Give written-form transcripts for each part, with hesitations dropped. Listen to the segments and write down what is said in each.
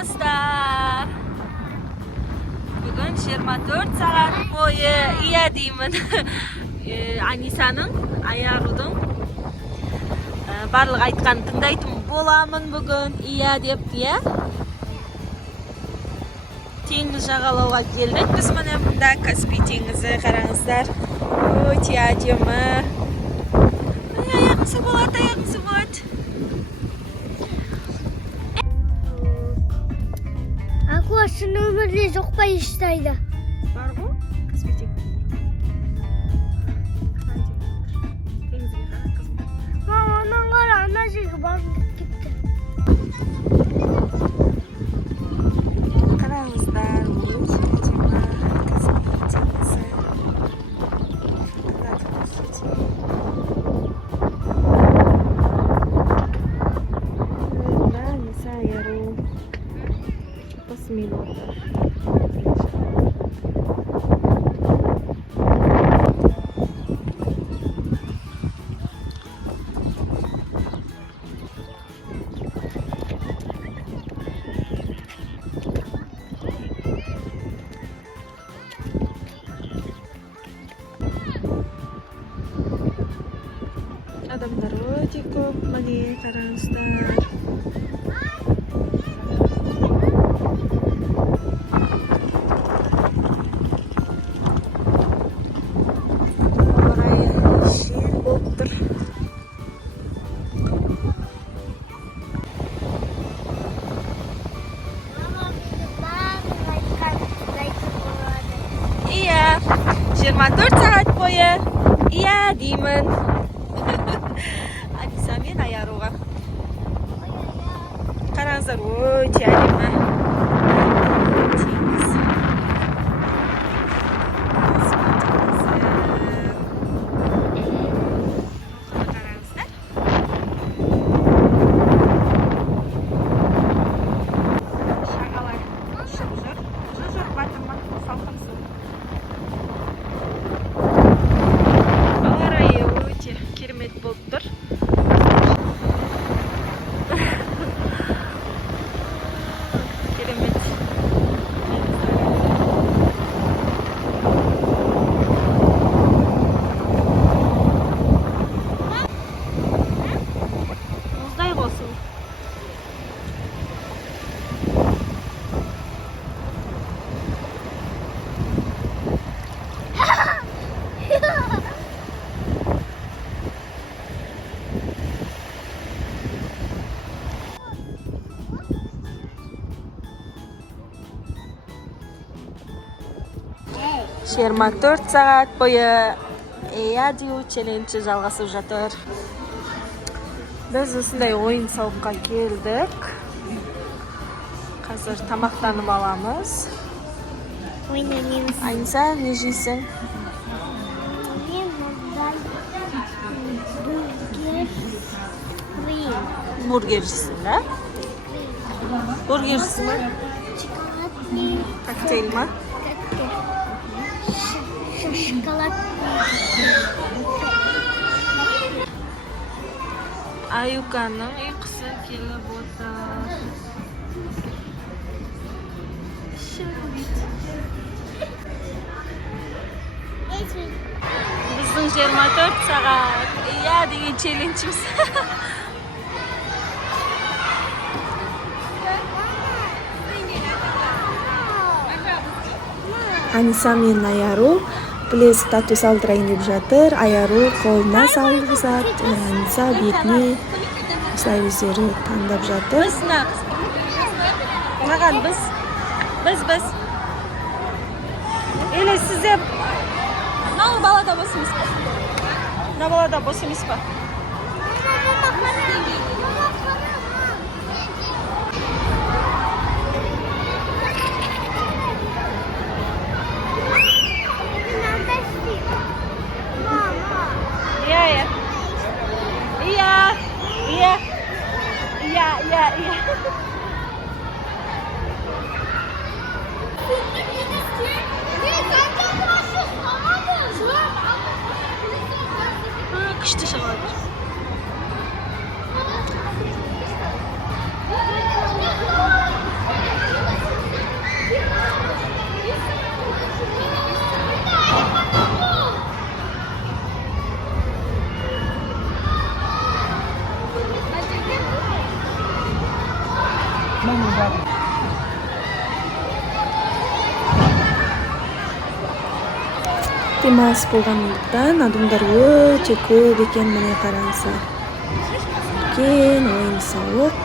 do'stlar. Bugun 24 saat bo'yi iya deyman. Anisaning ayarudim. Barliq aytganini tindaydim bo'laman bugun iya debdi-ya. Tengiz жағалауға keldik. Biz mana bunda Kaspiy tengizi qarangizlar. O'ti ajimi. Ayağınızı bulat. Akvasyonun ömürlüğü çok bayıştaydı. Var mı? Kaspiy tengizi. Mama ondan kara anacığı bakıp gitti. Qarangizlar, o'ti ajimi. Kaspiy tengizi. Минутах. Adamlar o'ta ko'p, mana qarangizlar. Iya, 24 saat bo'yi iya deyman. Anisa men ayaruga. Qarangizlar, o'ti ajimi. Керемет болып тұр. Керемет. Мұздай болсын. Жиырма 4 сағат бойы иә деу челленджі жалғасып жатыр. Біз осындай ойын сауыққа келдік. Қазір тамақтанып аламыз. Аниса, не жейсің? Бургер жейсің, да? Бургер жейсің ба? Коктейль ма? Şokolad. Аюканың ұйқысы келіп отыр. Біздің 24 сағат иә деген челленджіміз. Аниса мен Аяру білез тату салдырайын деп жатыр. Аяру қолына салғызады, Аниса бетіне осылай өздері таңдап жатыр. Маған біз. Еле сізде мынау балада бос емес па? Мына балада бос емес па? Iya. Kışta şalar. демалыс болғандықтан адамдар өте көп екен. Міне қараңыздар, үлкен ойын-сауық.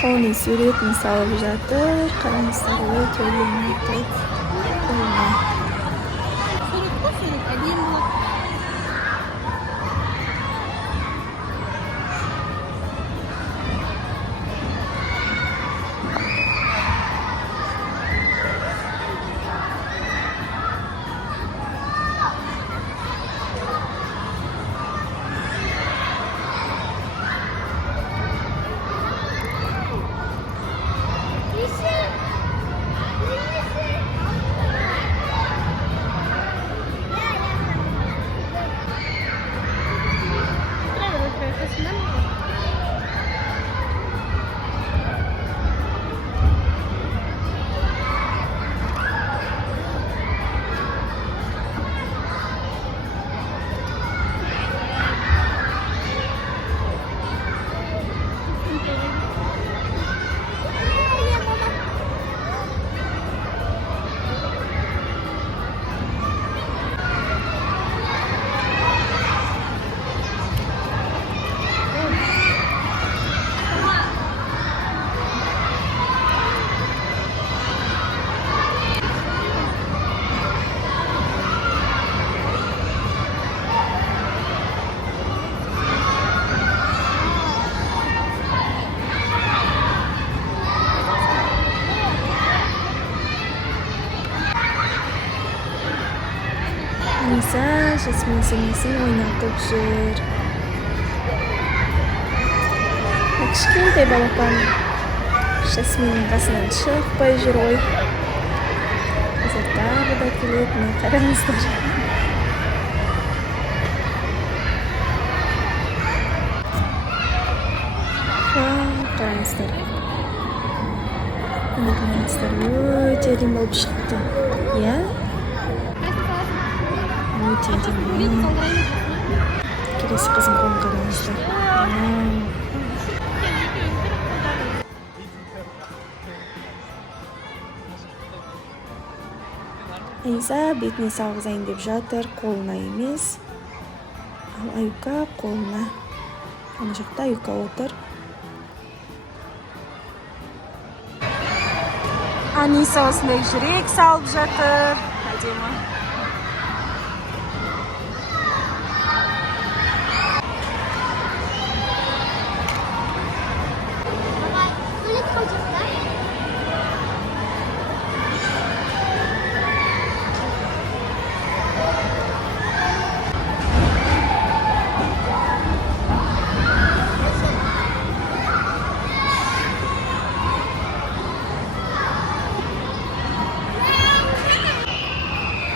Пони суретін салып жатыр. Қараңыздар, өте үлкен. Аниса Жасмин сіңлісін ойнатып жүр. Кішкентай балапан Жасминнің қасынан шықпай жүр ғой. Қазір тағы да келеді. Міне қараңыздар. Қараңыздар. Міне қараңыздар, өте әдемі болып шықты. Иә? Өте әдемі. Келесі қызым қолын қараңыздар. Айза бетіне салғызайын деп жатыр, қолына емес. Ал Аюка қолына. Ана жақта Аюка отыр. Аниса осындай жүрек салып жатыр. Әдемі.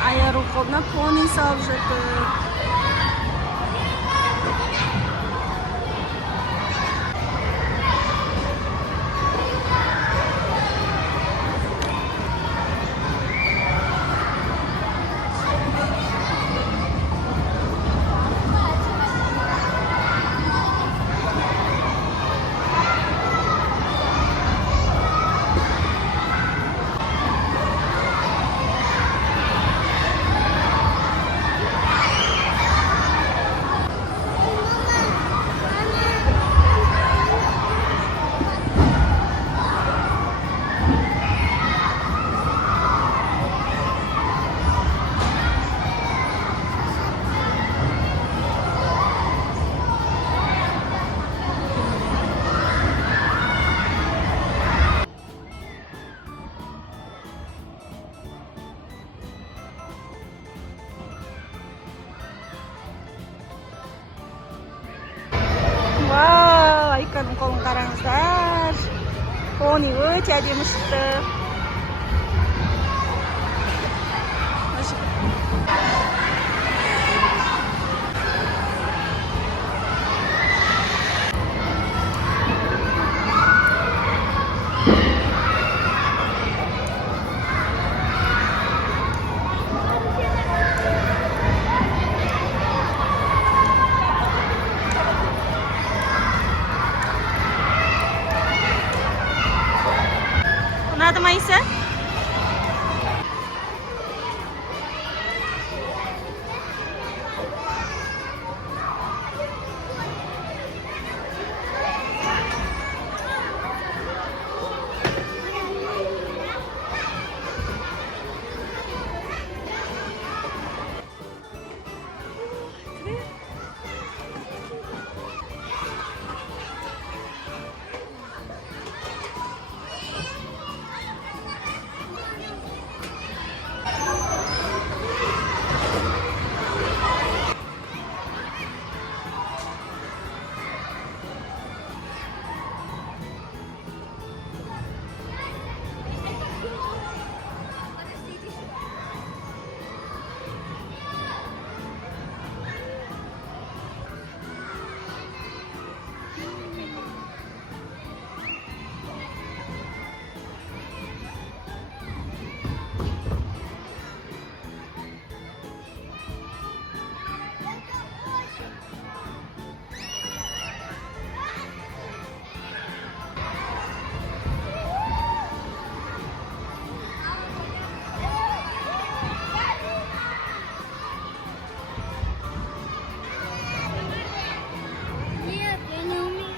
Аяру қолына пони салып жатыр. Вау, Айканың қолын қараңыздар. Пони өте әдемі шықты. Maisa? Iya, kayaknya Umi.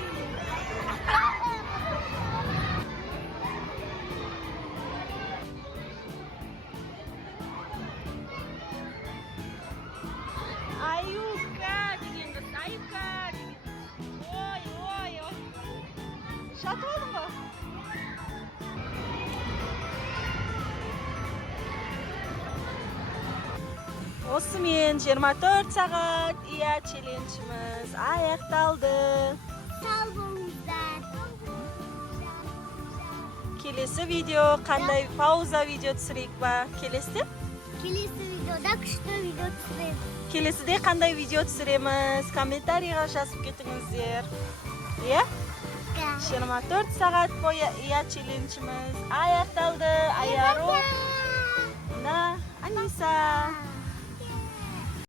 Ayo kak, dilindas ayo kak. Woi, woi, woi. Satu mı? Osымен 24 saat iya challenge'imiz аяқталды. Sağ болыңыздар. Келесі видео қандай пауза видео түсірейік па? Келесіде? Келесі videoda күшті видео түсіреміз. Келесіде қандай видео түсіреміз? Комментарийға жазып кетіңіздер. Иә? 24 сағат бойы иә челленджіміз аяқталды. Аяру, на, Аниса.